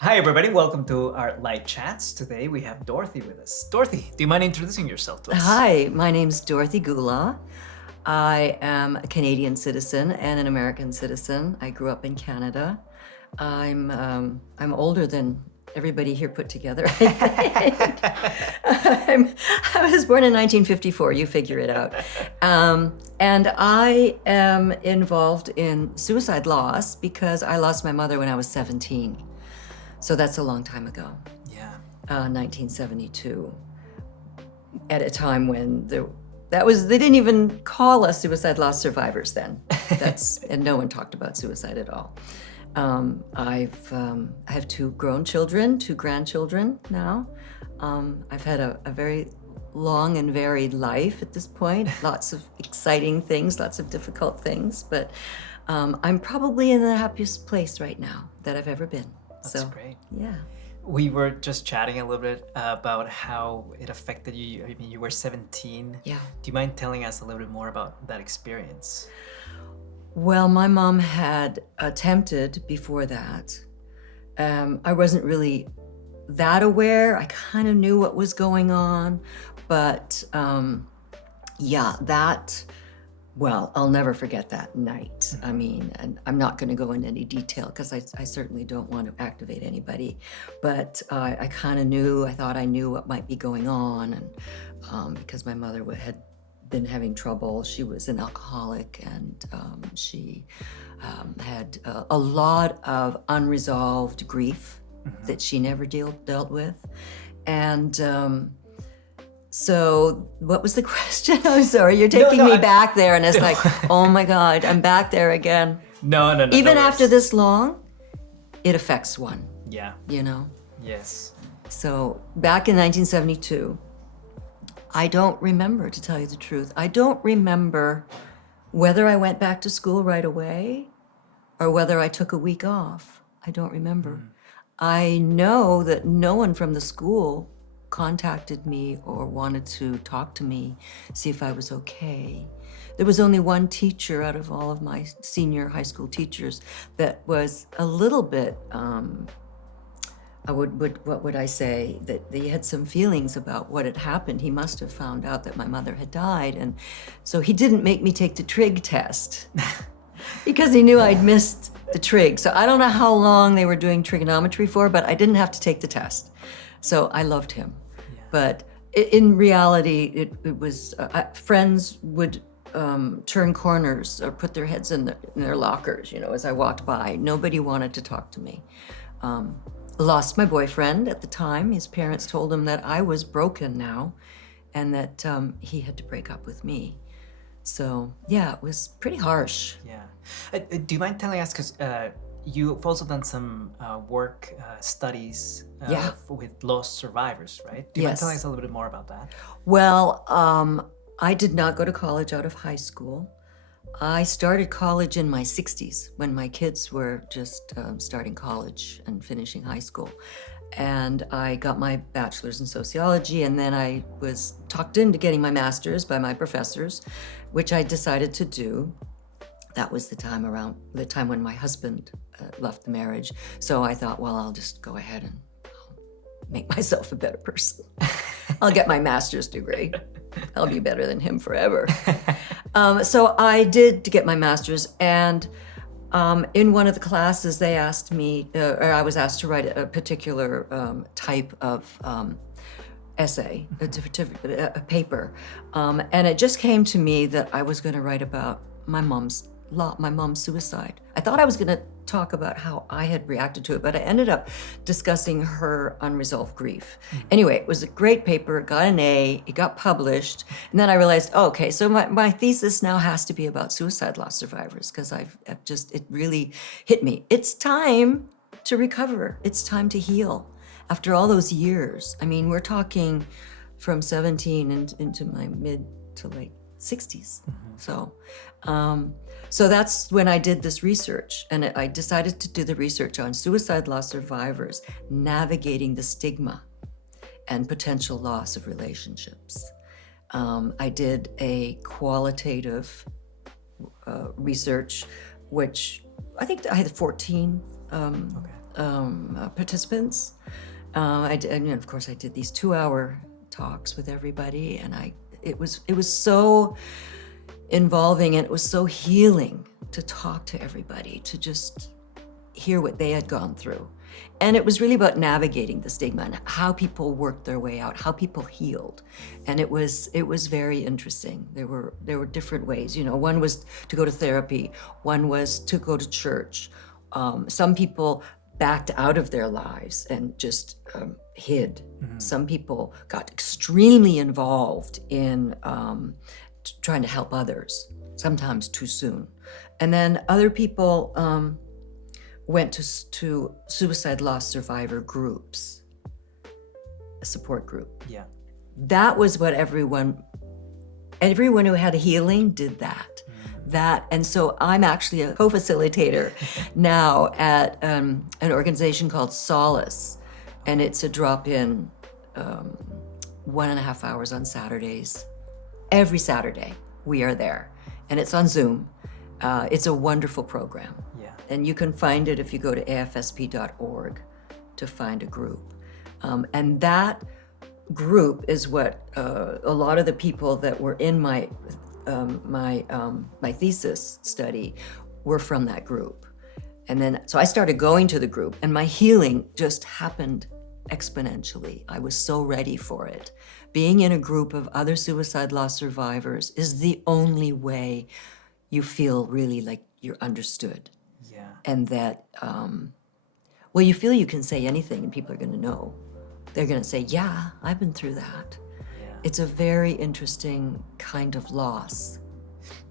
Hi, everybody. Welcome to our live chats. Today we have Dorothy with us. Dorothy, do you mind introducing yourself to us? Hi, my name's Dorothy Goulah. I am a Canadian citizen and an American citizen. I grew up in Canada. I'm older than everybody here put together. I was born in 1954. You figure it out. And I am involved in suicide loss because I lost my mother when I was 17. So that's a long time ago. Yeah. 1972. At a time when they didn't even call us suicide loss survivors then. And no one talked about suicide at all. I have two grown children, two grandchildren now. I've had a very long and varied life at this point. Lots of exciting things, lots of difficult things, but I'm probably in the happiest place right now that I've ever been. That's great. Yeah. We were just chatting a little bit about how it affected you. I mean, you were 17. Yeah. Do you mind telling us a little bit more about that experience? Well, my mom had attempted before that. I wasn't really that aware. I kind of knew what was going on, but well, I'll never forget that night. I mean, and I'm not going to go into any detail because I certainly don't want to activate anybody, but I kind of knew, I thought I knew what might be going on, and because my mother had been having trouble. She was an alcoholic, and she had a lot of unresolved grief that she never dealt with. And so what was the question? I'm sorry, you're taking me back there, and it's like, oh my God, I'm back there again. No. Even after this long, it affects one. Yeah. You know? Yes. So back in 1972, I don't remember, to tell you the truth. I don't remember whether I went back to school right away or whether I took a week off. I don't remember. I know that no one from the school contacted me or wanted to talk to me, see if I was okay. There was only one teacher out of all of my senior high school teachers that was a little bit, what would I say, that he had some feelings about what had happened. He must have found out that my mother had died, and so he didn't make me take the trig test because he knew I'd missed the trig. So I don't know how long they were doing trigonometry for, but I didn't have to take the test. So I loved him. Yeah. But in reality, it was, friends would turn corners or put their heads in their lockers, as I walked by. Nobody wanted to talk to me. Lost my boyfriend at the time. His parents told him that I was broken now and that he had to break up with me. So yeah, it was pretty harsh. Yeah. Do you mind telling us, because you've also done some work, studies with lost survivors, right? Do you mind telling us a little bit more about that? Well, I did not go to college out of high school. I started college in my 60s when my kids were just starting college and finishing high school. And I got my bachelor's in sociology, and then I was talked into getting my master's by my professors, which I decided to do. That was the time when my husband left the marriage. So I thought, well, I'll just go ahead and make myself a better person. I'll get my master's degree. I'll be better than him forever. So I did get my master's, and in one of the classes they asked me, or I was asked to write a particular type of essay, a paper. And it just came to me that I was gonna write about my mom's suicide. I thought I was gonna talk about how I had reacted to it, but I ended up discussing her unresolved grief. Anyway, it was a great paper, it got an A, it got published, and then I realized, okay, so my thesis now has to be about suicide loss survivors, because it really hit me. It's time to recover, it's time to heal. After all those years, I mean, we're talking from 17 into my mid to late 60s. So that's when I did this research, and I decided to do the research on suicide loss survivors navigating the stigma and potential loss of relationships. I did a qualitative research, which I think I had 14 participants. And of course, I did these 2-hour talks with everybody, and it was so involving, and it was so healing to talk to everybody, to just hear what they had gone through. And it was really about navigating the stigma and how people worked their way out, how people healed. And it was very interesting. There were different ways. One was to go to therapy, one was to go to church. Some people backed out of their lives and just hid. Mm-hmm. Some people got extremely involved in trying to help others, sometimes too soon. And then other people went to suicide loss survivor groups, a support group. Yeah. That was what everyone who had a healing did that. And so I'm actually a co-facilitator now at an organization called Solace, and it's a drop-in 1.5 hours on Saturdays. Every Saturday we are there, and it's on Zoom. It's a wonderful program. Yeah. And you can find it if you go to afsp.org to find a group. And that group is what a lot of the people that were in my thesis study were from that group. And then, so I started going to the group, and my healing just happened exponentially. I was so ready for it. Being in a group of other suicide loss survivors is the only way you feel really like you're understood. Yeah. And that, you feel you can say anything and people are going to know. They're going to say, yeah, I've been through that. Yeah. It's a very interesting kind of loss.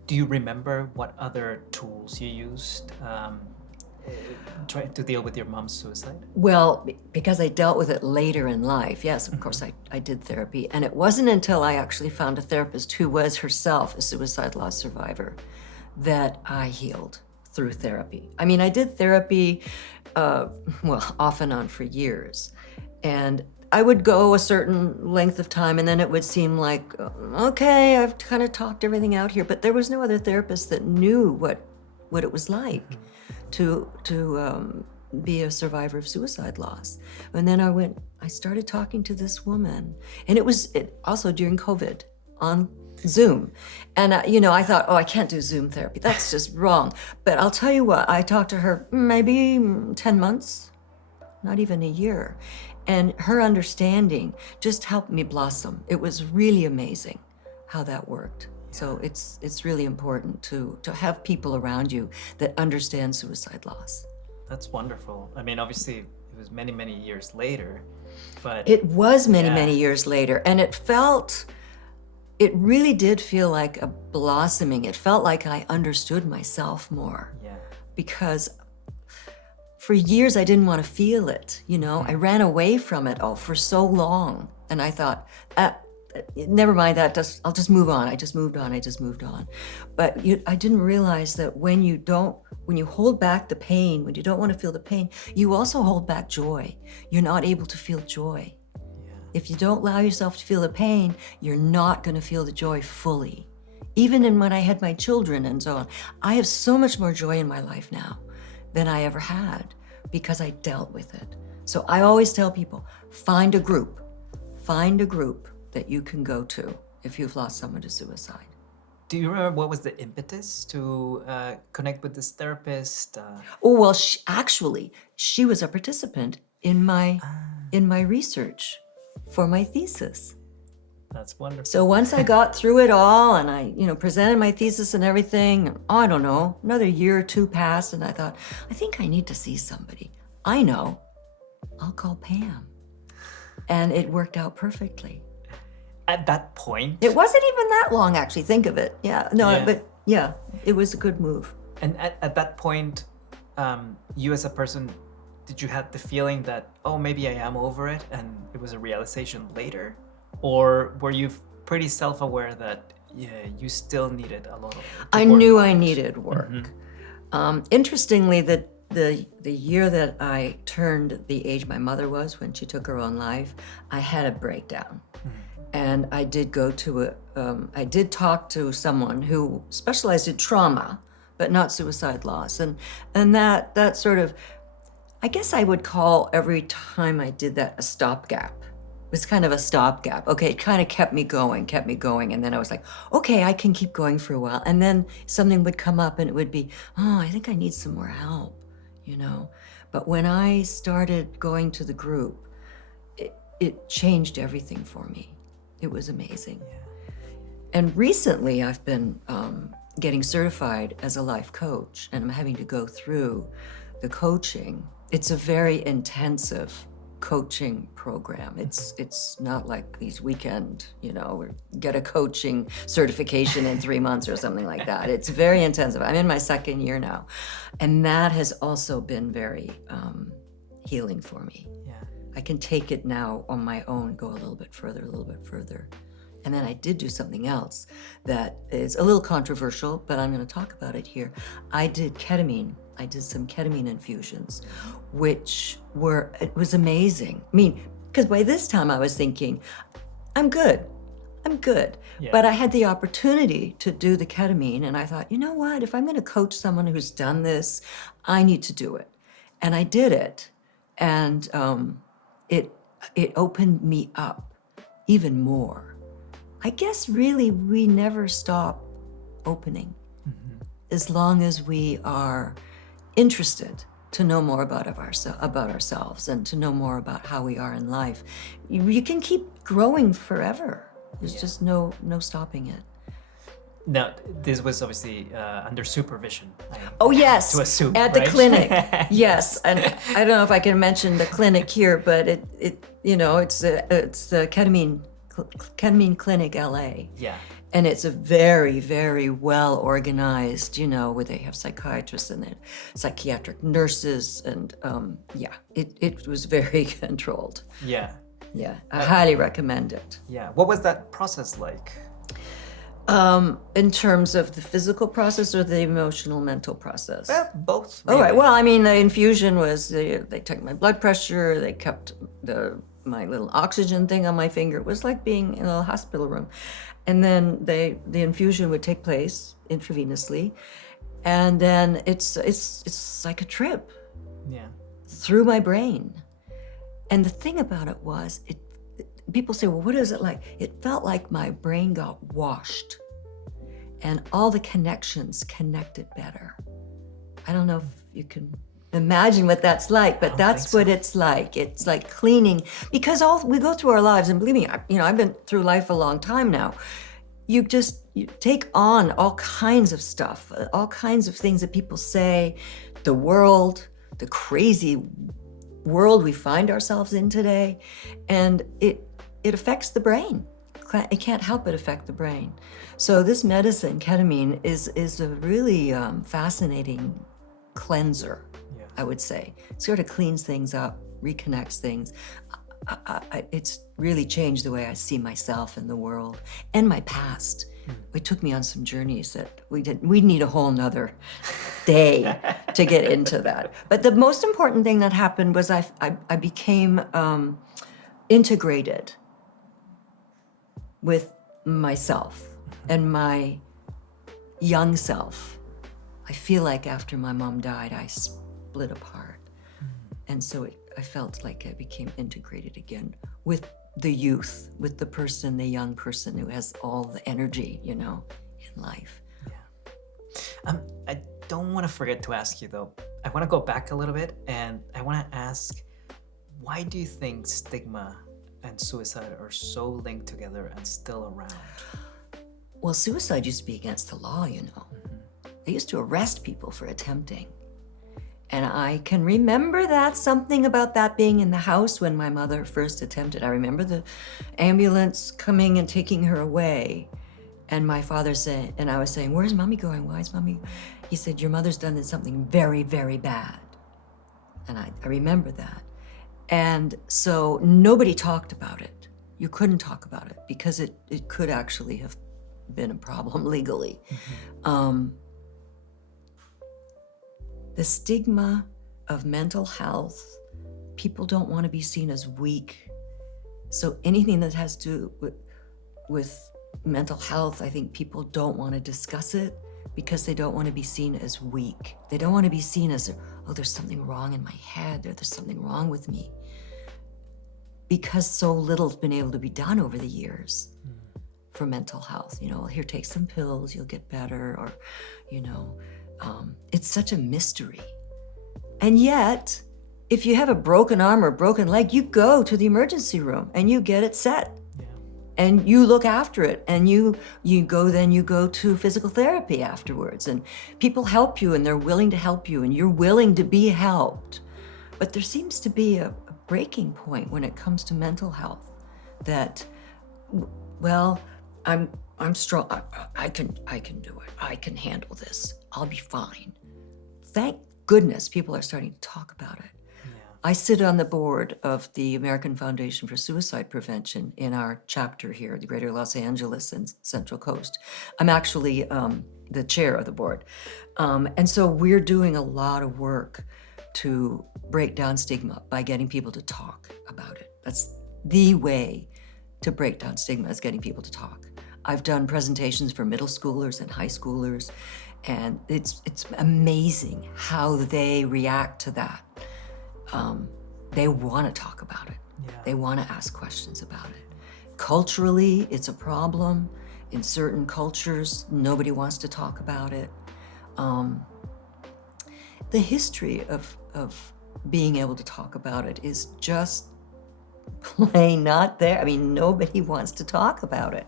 Do you remember what other tools you used trying to deal with your mom's suicide? Well, because I dealt with it later in life, yes, of course, I did therapy. And it wasn't until I actually found a therapist who was herself a suicide loss survivor that I healed through therapy. I mean, I did therapy, off and on for years. And I would go a certain length of time, and then it would seem like, okay, I've kind of talked everything out here. But there was no other therapist that knew what it was like to be a survivor of suicide loss. And then I started talking to this woman, and it was also during COVID on Zoom. And, I thought, I can't do Zoom therapy. That's just wrong. But I'll tell you what, I talked to her maybe 10 months, not even a year. And her understanding just helped me blossom. It was really amazing how that worked. So it's really important to have people around you that understand suicide loss. That's wonderful. I mean, obviously, it was many, many years later, but... It was many years later, and it really did feel like a blossoming. It felt like I understood myself more. Yeah. Because for years I didn't want to feel it, I ran away from it all for so long. And I thought, never mind that, I'll just move on. I just moved on. But I didn't realize that when you hold back the pain, when you don't want to feel the pain, you also hold back joy. You're not able to feel joy. Yeah. If you don't allow yourself to feel the pain, you're not going to feel the joy fully. Even when I had my children and so on, I have so much more joy in my life now than I ever had because I dealt with it. So I always tell people, find a group that you can go to if you've lost someone to suicide. Do you remember what was the impetus to connect with this therapist? She was a participant in my research for my thesis. That's wonderful. So once I got through it all and I, presented my thesis and everything, I don't know, another year or two passed, and I thought, I think I need to see somebody. I know, I'll call Pam. And it worked out perfectly. At that point? It wasn't even that long, actually, think of it. But it was a good move. And at that point, you as a person, did you have the feeling that, maybe I am over it, and it was a realization later? Or were you pretty self-aware that you still needed a lot of work? I knew I needed work. Mm-hmm. Interestingly, the year that I turned the age my mother was when she took her own life, I had a breakdown. Mm-hmm. And I did I did talk to someone who specialized in trauma, but not suicide loss. And that sort of, I guess I would call every time I did that a stopgap. It was kind of a stopgap. Okay, it kind of kept me going. And then I was like, okay, I can keep going for a while. And then something would come up and it would be, oh, I think I need some more help, you know? But when I started going to the group, it changed everything for me. It was amazing. And recently I've been getting certified as a life coach, and I'm having to go through the coaching. It's a very intensive coaching program. It's not like these weekend, get a coaching certification in 3 months or something like that. It's very intensive. I'm in my second year now. And that has also been very healing for me. Yeah. I can take it now on my own, go a little bit further. And then I did do something else that is a little controversial, but I'm going to talk about it here. I did ketamine. I did some ketamine infusions, it was amazing. I mean, because by this time I was thinking, I'm good. Yeah. But I had the opportunity to do the ketamine, and I thought, you know what? If I'm going to coach someone who's done this, I need to do it. And I did it, and it opened me up even more. I guess really we never stop opening as long as we are interested to know more about ourselves and to know more about how we are in life. You can keep growing forever. There's just no stopping it. Now, this was obviously under supervision. Oh yes, to assume, at the right? clinic. Yes, and I don't know if I can mention the clinic here, but it's the ketamine clinic LA. Yeah. And it's a very, very well organized, where they have psychiatrists and then psychiatric nurses, and it was very controlled. Yeah. Yeah, I highly recommend it. Yeah. What was that process like? In terms of the physical process or the emotional, mental process? Both. All right. Well, I mean, the infusion was they took my blood pressure. They kept my little oxygen thing on my finger. It was like being in a hospital room. And then the infusion would take place intravenously, and then it's like a trip through my brain. And the thing about it was, people say, well, what is it like? It felt like my brain got washed and all the connections connected better. I don't know if you can imagine what that's like, but that's what it's like. It's like cleaning, because we go through our lives, and believe me, I've been through life a long time now. You take on all kinds of stuff, all kinds of things that people say, the world, the crazy world we find ourselves in today, and it affects the brain. It can't help but affect the brain. So this medicine, ketamine, is a really fascinating cleanser, I would say. It sort of cleans things up, reconnects things. It's really changed the way I see myself and the world and my past. It took me on some journeys that we'd need a whole nother day to get into that. But the most important thing that happened was I became integrated with myself and my young self. I feel like after my mom died, I split apart. And so I felt like I became integrated again with the youth, with the young person who has all the energy, in life. Yeah. I don't want to forget to ask you though. I want to go back a little bit, and I want to ask, why do you think stigma and suicide are so linked together and still around? Well, suicide used to be against the law, They used to arrest people for attempting. And I can remember something about that being in the house when my mother first attempted. I remember the ambulance coming and taking her away. And my father saying, and I was saying, where's mommy going? Why is mommy? He said, your mother's done something very, very bad. And I remember that. And so nobody talked about it. You couldn't talk about it because it could actually have been a problem legally. The stigma of mental health, people don't want to be seen as weak. So anything that has to do with mental health, I think people don't want to discuss it because they don't want to be seen as weak. They don't want to be seen as, oh, there's something wrong in my head, or there's something wrong with me. Because so little's been able to be done over the years for mental health. You know, here, take some pills, you'll get better, or, you know, it's such a mystery. And yet, if you have a broken arm or a broken leg, you go to the emergency room and you get it set. And you look after it, and you go to physical therapy afterwards, and people help you, and they're willing to help you, and you're willing to be helped. But there seems to be a breaking point when it comes to mental health, that, well, I'm strong, I can do it, I can handle this, I'll be fine. Thank goodness people are starting to talk about it. I sit on the board of the American Foundation for Suicide Prevention in our chapter here, the Greater Los Angeles and Central Coast. I'm actually the chair of the board. And so we're doing a lot of work to break down stigma by getting people to talk about it. That's the way to break down stigma, is getting people to talk. I've done presentations for middle schoolers and high schoolers, and it's amazing how they react to that. They want to talk about it. They want to ask questions about it. Culturally, it's a problem. In certain cultures, nobody wants to talk about it. The history of being able to talk about it is just plain not there. I mean, nobody wants to talk about it.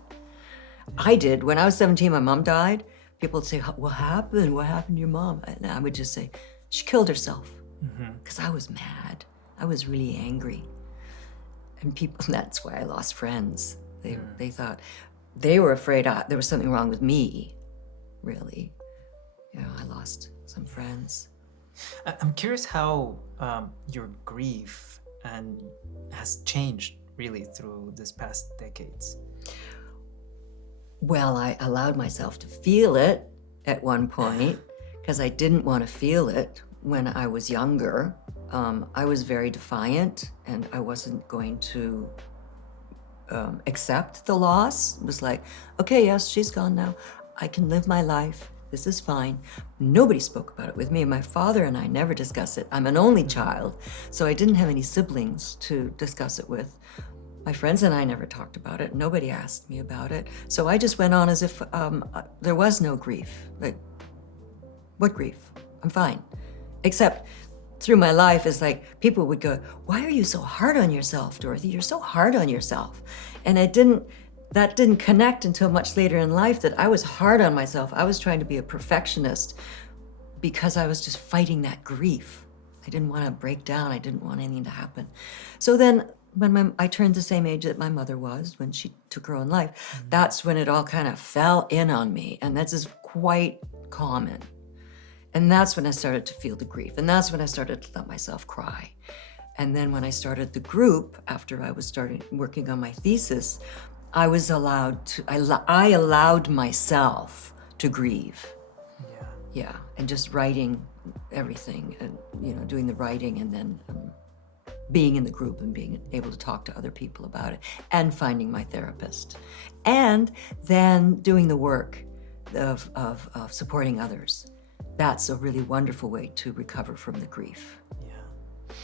I did. When I was 17, my mom died. People would say, what happened? What happened to your mom? And I would just say, she killed herself. Because I was mad. I was really angry. And people, that's why I lost friends. They thought, they were afraid there was something wrong with me, really. You know, I lost some friends. I'm curious how your grief has changed really through this past decades. Well, I allowed myself to feel it at one point, because I didn't want to feel it when I was younger. I was very defiant, and I wasn't going to accept the loss. It was like, okay, yes, she's gone now. I can live my life. This is fine. Nobody spoke about it with me. My father and I never discussed it. I'm an only child, so I didn't have any siblings to discuss it with. My friends and I never talked about it. Nobody asked me about it. So I just went on as if there was no grief. Like, what grief? I'm fine. Except through my life, it's like people would go, why are you so hard on yourself, Dorothy? You're so hard on yourself. And that didn't connect until much later in life, that I was hard on myself. I was trying to be a perfectionist because I was just fighting that grief. I didn't want to break down. I didn't want anything to happen. So then when I turned the same age that my mother was when she took her own life, that's when it all kind of fell in on me. And that's just quite common. And that's when I started to feel the grief. And that's when I started to let myself cry. And then when I started the group, after I was starting working on my thesis, I allowed myself to grieve. Yeah, and just writing everything, and doing the writing, and then being in the group and being able to talk to other people about it, and finding my therapist, and then doing the work of supporting others. That's a really wonderful way to recover from the grief. Yeah.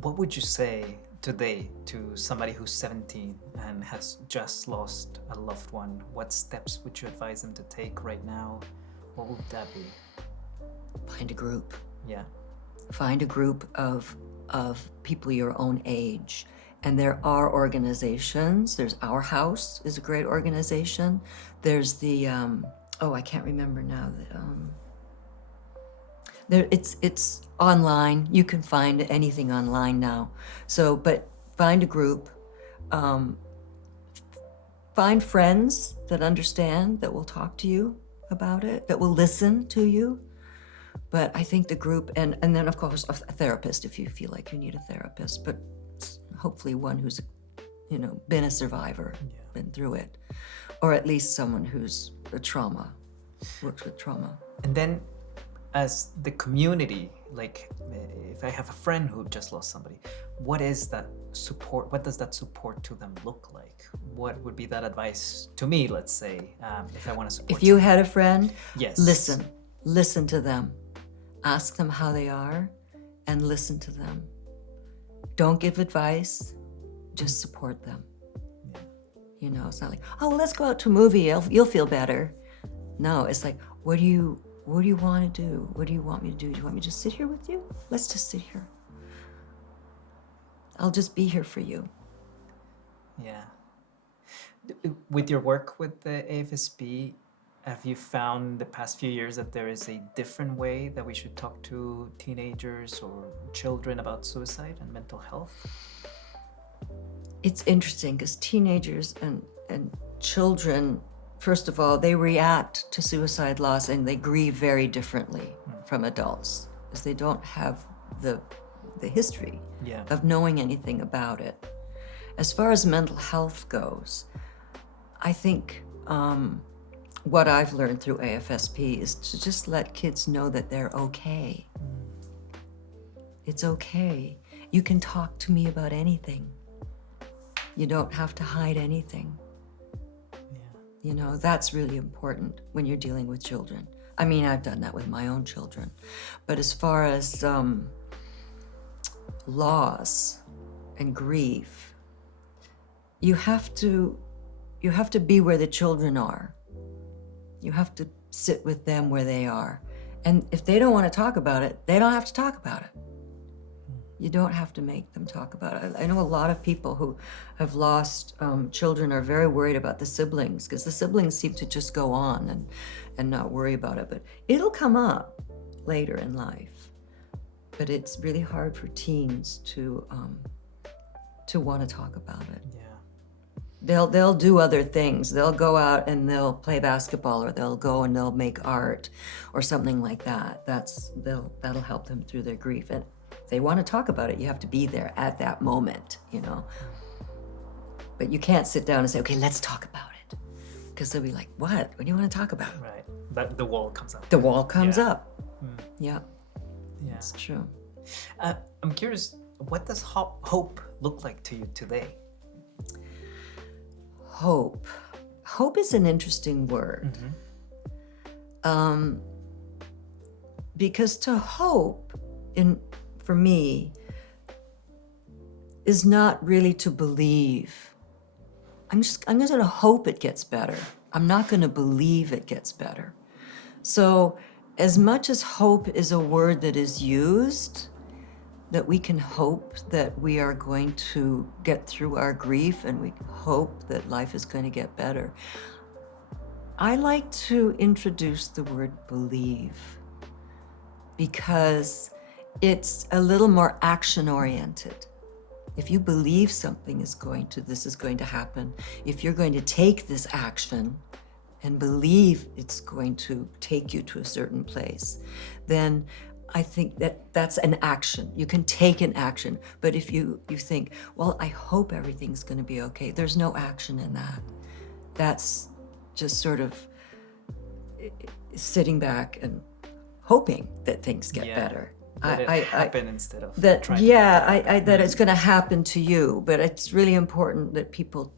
What would you say today to somebody who's 17 and has just lost a loved one? What steps would you advise them to take right now? What would that be? Find a group. Yeah. Find a group of people your own age. And there are organizations. There's Our House is a great organization. There's the, I can't remember now. It's online. You can find anything online now. So, but find a group. Find friends that understand, that will talk to you about it, that will listen to you. But I think the group, and then of course a therapist if you feel like you need a therapist, but hopefully one who's, been a survivor, been through it, or at least someone who's works with trauma. And then as the community, like if I have a friend who just lost somebody, what is that support? What does that support to them look like? What would be that advice to me, let's say, if I want to support If you someone? had a friend, Yes. listen to them. Ask them how they are and listen to them. Don't give advice, just support them. Yeah. You know, it's not like, oh, let's go out to a movie, you'll feel better. No, it's like, what do you want to do? What do you want me to do? Do you want me to just sit here with you? Let's just sit here. I'll just be here for you. Yeah. With your work with the AFSP, have you found the past few years that there is a different way that we should talk to teenagers or children about suicide and mental health? It's interesting because teenagers and children, first of all, they react to suicide loss and they grieve very differently from adults because they don't have the history of knowing anything about it. As far as mental health goes, I think what I've learned through AFSP is to just let kids know that they're okay. It's okay. You can talk to me about anything. You don't have to hide anything. Yeah. You know, that's really important when you're dealing with children. I mean, I've done that with my own children. But as far as loss and grief, you have to be where the children are. You have to sit with them where they are. And if they don't want to talk about it, they don't have to talk about it. You don't have to make them talk about it. I know a lot of people who have lost children are very worried about the siblings because the siblings seem to just go on and not worry about it. But it'll come up later in life. But it's really hard for teens to want to talk about it. Yeah. They'll do other things. They'll go out and they'll play basketball, or they'll go and they'll make art, or something like that. That'll help them through their grief. And if they want to talk about it, you have to be there at that moment, you know. But you can't sit down and say, okay, let's talk about it, because they'll be like, what? What do you want to talk about? Right. That the wall comes up. The wall comes Yeah. up. Yeah, Yeah. it's true. I'm curious, what does hope look like to you today? Hope. Hope is an interesting word. Because to hope, for me, is not really to believe. I'm just going to hope it gets better. I'm not going to believe it gets better. So as much as hope is a word that is used, that we can hope that we are going to get through our grief and we hope that life is going to get better, I like to introduce the word believe, because it's a little more action-oriented. If you believe something this is going to happen, if you're going to take this action and believe it's going to take you to a certain place, then I think that's an action. You can take an action. But if you think, well, I hope everything's going to be okay, there's no action in that. That's just sort of sitting back and hoping that things get better. That it happen instead of that trying that it's going to happen to you. But it's really important that people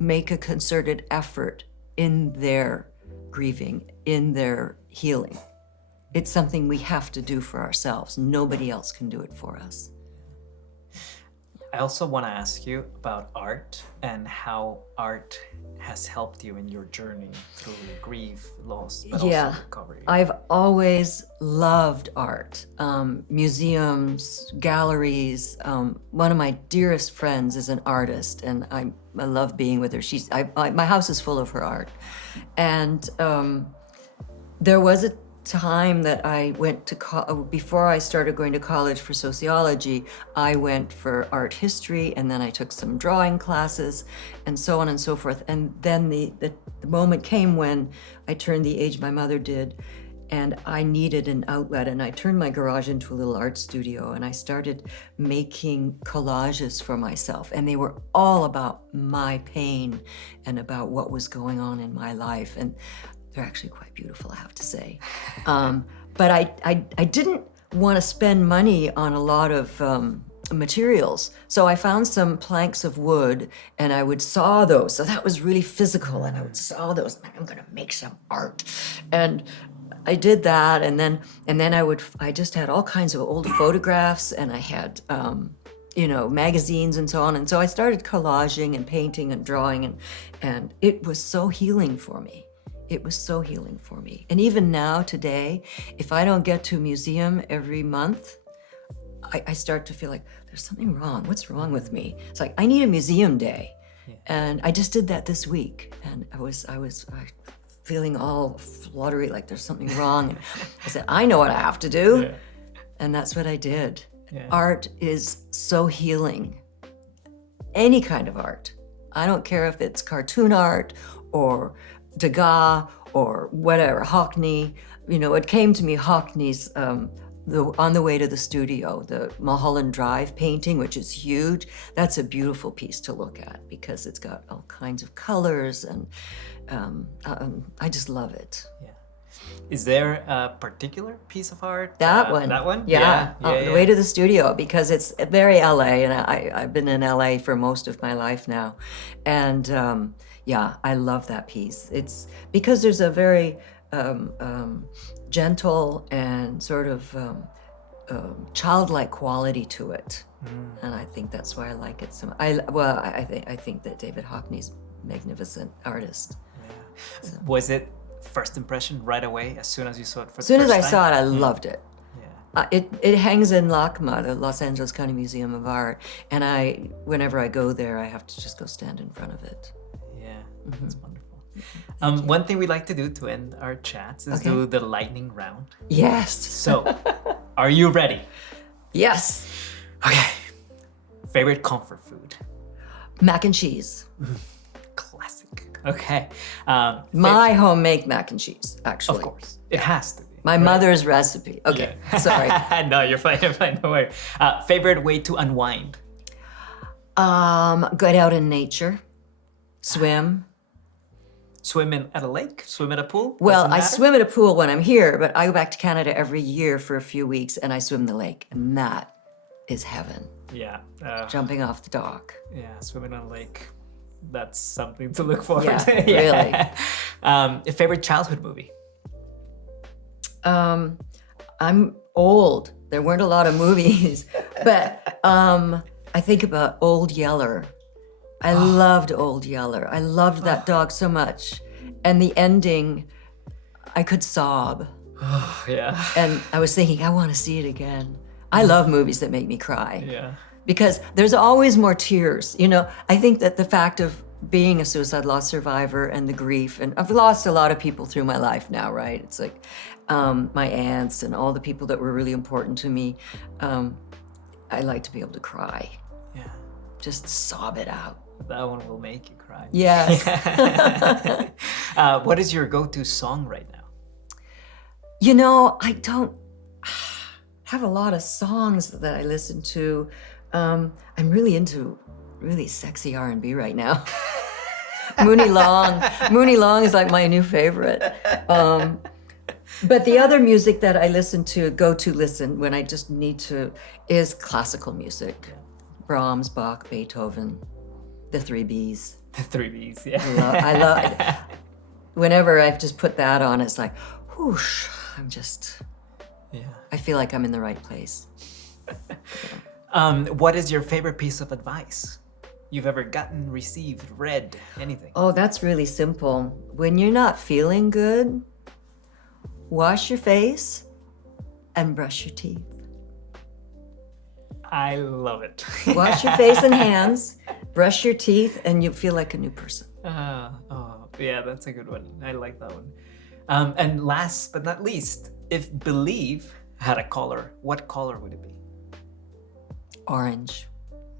make a concerted effort in their grieving, in their healing. It's something we have to do for ourselves. Nobody else can do it for us. I also want to ask you about art and how art has helped you in your journey through grief, loss, but also recovery. I've always loved art. Museums, galleries. One of my dearest friends is an artist, and I love being with her. My house is full of her art. And there was a time that I went to before I started going to college for sociology, I went for art history, and then I took some drawing classes, and so on and so forth. And then the moment came when I turned the age my mother did, and I needed an outlet, and I turned my garage into a little art studio, and I started making collages for myself, and they were all about my pain and about what was going on in my life. And They're actually quite beautiful, I have to say. But I didn't want to spend money on a lot of materials. So I found some planks of wood and I would saw those. So that was really physical, and I would saw those. I'm going to make some art. And I did that, and then I just had all kinds of old photographs, and I had magazines and so on. And so I started collaging and painting and drawing, and it was so healing for me. It was so healing for me. And even now, today, if I don't get to a museum every month, I start to feel like there's something wrong. What's wrong with me? It's like I need a museum day. Yeah. And I just did that this week, and I was feeling all fluttery, like there's something wrong. And I said, I know what I have to do. Yeah. And that's what I did. Yeah. Art is so healing. Any kind of art. I don't care if it's cartoon art or Degas or whatever, Hockney. It came to me, Hockney's, on the way to the studio, the Mulholland Drive painting, which is huge. That's a beautiful piece to look at because it's got all kinds of colors, and I just love it. Yeah. Is there a particular piece of art? That one. That one? Yeah. The way to the studio, because it's very LA, and I've been in LA for most of my life now. And I love that piece. It's because there's a very gentle and sort of childlike quality to it, and I think that's why I like it so much. I think that David Hockney's a magnificent artist. Yeah. So. Was it first impression right away as soon as you saw it for the first time? As soon as I saw it, I loved it. Yeah. It hangs in LACMA, the Los Angeles County Museum of Art, and whenever I go there, I have to just go stand in front of it. Yeah, that's wonderful. One thing we like to do to end our chats is do the lightning round. Yes. So, are you ready? Yes. Okay. Favorite comfort food? Mac and cheese. Classic. Okay. My homemade mac and cheese, actually. Of course. It has to be. My mother's recipe. Okay. Yeah. Sorry. No, you're fine. Don't worry. Favorite way to unwind? Get out in nature. Swim. Swim at a lake? Swim at a pool? Well, I swim at a pool when I'm here, but I go back to Canada every year for a few weeks, and I swim the lake, and that is heaven. Yeah. Jumping off the dock. Yeah, swimming on a lake. That's something to look forward to. Yeah, really. Favorite childhood movie? I'm old. There weren't a lot of movies, but I think about Old Yeller. I loved Old Yeller. I loved that dog so much. And the ending, I could sob. Yeah. And I was thinking, I want to see it again. I love movies that make me cry. Yeah. Because there's always more tears. I think that the fact of being a suicide loss survivor and the grief, and I've lost a lot of people through my life now, right? It's like my aunts and all the people that were really important to me. I like to be able to cry. Yeah. Just sob it out. That one will make you cry. Yes. What is your go-to song right now? I don't have a lot of songs that I listen to. I'm really into really sexy R&B right now. Mooney Long is like my new favorite. But the other music that I listen when I just need to is classical music. Yeah. Brahms, Bach, Beethoven. The 3 Bs. The 3 Bs, yeah. I love it. Whenever I've just put that on, it's like, whoosh, I feel like I'm in the right place. What is your favorite piece of advice you've ever gotten, received, read, anything? Oh, that's really simple. When you're not feeling good, wash your face and brush your teeth. I love it. Wash your face and hands, brush your teeth, and you feel like a new person. Yeah, that's a good one. I like that one. And last but not least, if Believe had a color, what color would it be? Orange.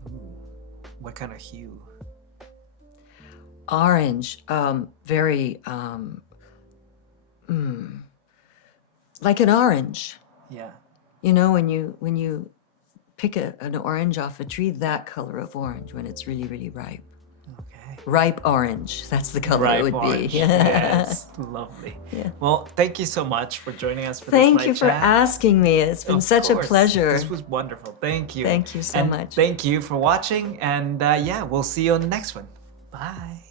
Ooh, what kind of hue? Orange, very, like an orange. Yeah. When you pick an orange off a tree, that color of orange when it's really, really ripe. Okay. ripe orange. That's the color it Ripe would orange. be. Yes, lovely. Yeah. Well, thank you so much for joining us for this Thank live you for chat. asking me. It's been Of such a course. pleasure. This was wonderful. Thank you. Thank you so And much. Thank you for watching. And yeah, we'll see you on the next one. Bye.